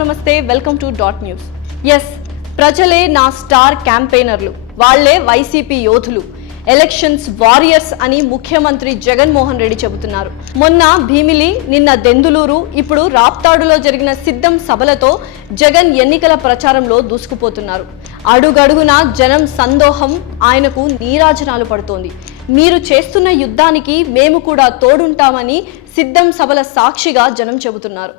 నమస్తే welcome to dot news. Yes ప్రజలే నా స్టార్ క్యాంపెయినర్లు. వాళ్ళే వైసీపీ యోధులు. ఎలక్షన్స్ వారియర్స్ అని ముఖ్యమంత్రి జగన్మోహన్ రెడ్డి చెబుతున్నారు. మొన్న భీమిలి నిన్న దెందులూరు ఇప్పుడు రాప్తాడులో జరిగిన సిద్ధం సభలతో జగన్ ఎన్నికల ప్రచారంలో దూసుకుపోతున్నారు. అడుగడుగున జనం సందోహం ఆయనకు నీరాజనాలు పడుతోంది. మీరు చేస్తున్న యుద్ధానికి మేము కూడా తోడుంటామని సిద్ధం సభల సాక్షిగా జనం చెబుతున్నారు.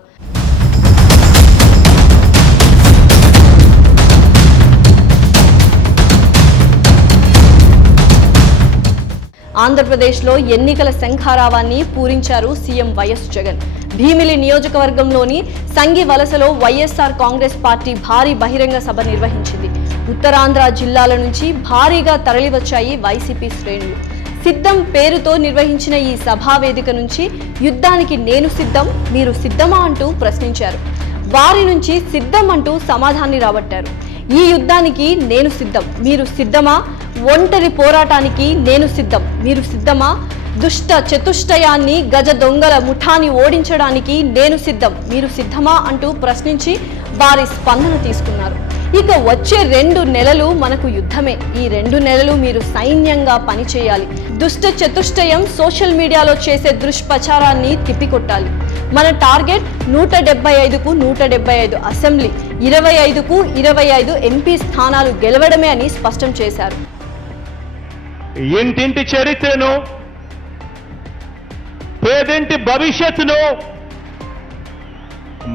ఆంధ్రప్రదేశ్లో ఎన్నికల శంఖారావాన్ని పూరించారు సీఎం వైఎస్ జగన్. భీమిలి నియోజకవర్గంలోని సంగి వలసలో వైఎస్ఆర్ కాంగ్రెస్ పార్టీ భారీ బహిరంగ సభ నిర్వహించింది. ఉత్తరాంధ్ర జిల్లాల నుంచి భారీగా తరలివచ్చాయి వైసీపీ శ్రేణులు. సిద్ధం పేరుతో నిర్వహించిన ఈ సభా వేదిక నుంచి యుద్ధానికి నేను సిద్ధం మీరు సిద్ధమా అంటూ ప్రశ్నించారు. వారి నుంచి సిద్ధం అంటూ సమాధాన్ని రాబట్టారు. ఈ యుద్ధానికి నేను సిద్ధం మీరు సిద్ధమా? ఒంటరి పోరాటానికి నేను సిద్ధం. మీరు సిద్ధమా? దుష్ట చతుష్టయాన్ని గజ దొంగల ముఠాని ఓడించడానికి నేను సిద్ధం. మీరు సిద్ధమా అంటూ ప్రశ్నించి వారి స్పందన తీసుకున్నారు. ఇక వచ్చే రెండు నెలలు మనకు యుద్ధమే. ఈ రెండు నెలలు మీరు సైన్యంగా పనిచేయాలి. దుష్ట చతుష్టయం సోషల్ మీడియాలో చేసే దుష్ప్రచారాన్ని తిప్పికొట్టాలి. మన టార్గెట్ నూట డెబ్బై ఐదుకు నూట డెబ్బై ఐదు అసెంబ్లీ ఇరవై ఐదుకు ఇరవై ఐదు ఎంపీ స్థానాలు గెలవడమే అని స్పష్టం చేశారు. ఇంటింటి చరిత్రను పేదింటి భవిష్యత్తును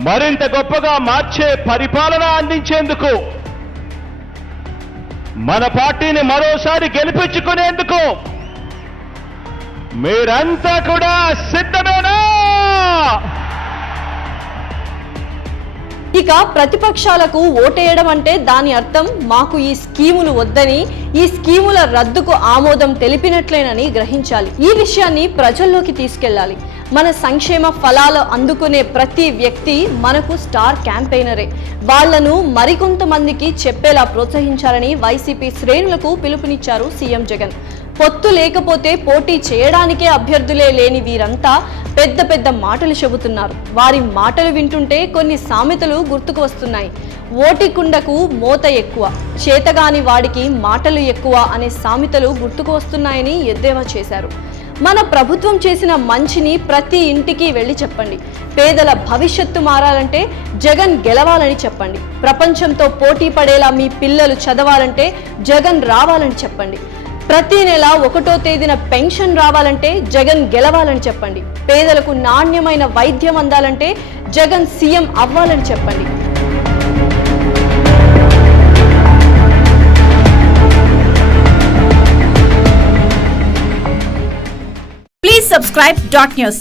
మరింత గొప్పగా మార్చే పరిపాలన అందించేందుకు మన పార్టీని మరోసారి గెలిపించుకునేందుకు మీరంతా కూడా సిద్ధమేనా? ఇక ప్రతిపక్షాలకు ఓటేయడం అంటే దాని అర్థం మాకు ఈ స్కీములు వద్దని ఈ స్కీముల రద్దుకు ఆమోదం తెలిపినట్లేనని గ్రహించాలి. ఈ విషయాన్ని ప్రజల్లోకి తీసుకెళ్ళాలి మన సంక్షేమ ఫలాలు అందుకునే ప్రతి వ్యక్తి మనకు స్టార్ క్యాంపెయినరే. వాళ్ళను మరికొంతమందికి చెప్పేలా ప్రోత్సహించాలని వైసీపీ శ్రేణులకు పిలుపునిచ్చారు సీఎం జగన్. పొత్తు లేకపోతే పోటీ చేయడానికే అభ్యర్థులే లేని వీరంతా పెద్ద పెద్ద మాటలు చెబుతున్నారు. వారి మాటలు వింటుంటే కొన్ని సామెతలు గుర్తుకు వస్తున్నాయి. ఓటి కుండకు మోత ఎక్కువ చేతగాని వాడికి మాటలు ఎక్కువ అనే సామెతలు గుర్తుకు వస్తున్నాయని ఎద్దేవా చేశారు. మన ప్రభుత్వం చేసిన మంచిని ప్రతి ఇంటికి వెళ్ళి చెప్పండి. పేదల భవిష్యత్తు మారాలంటే జగన్ గెలవాలని చెప్పండి. ప్రపంచంతో పోటీ పడేలా మీ పిల్లలు చదవాలంటే జగన్ రావాలని చెప్పండి. ప్రతి నెల ఒకటో తేదీన పెన్షన్ రావాలంటే జగన్ గెలవాలని చెప్పండి. పేదలకు నాణ్యమైన వైద్యం అందాలంటే జగన్ సీఎం అవ్వాలని చెప్పండి. Please subscribe dot news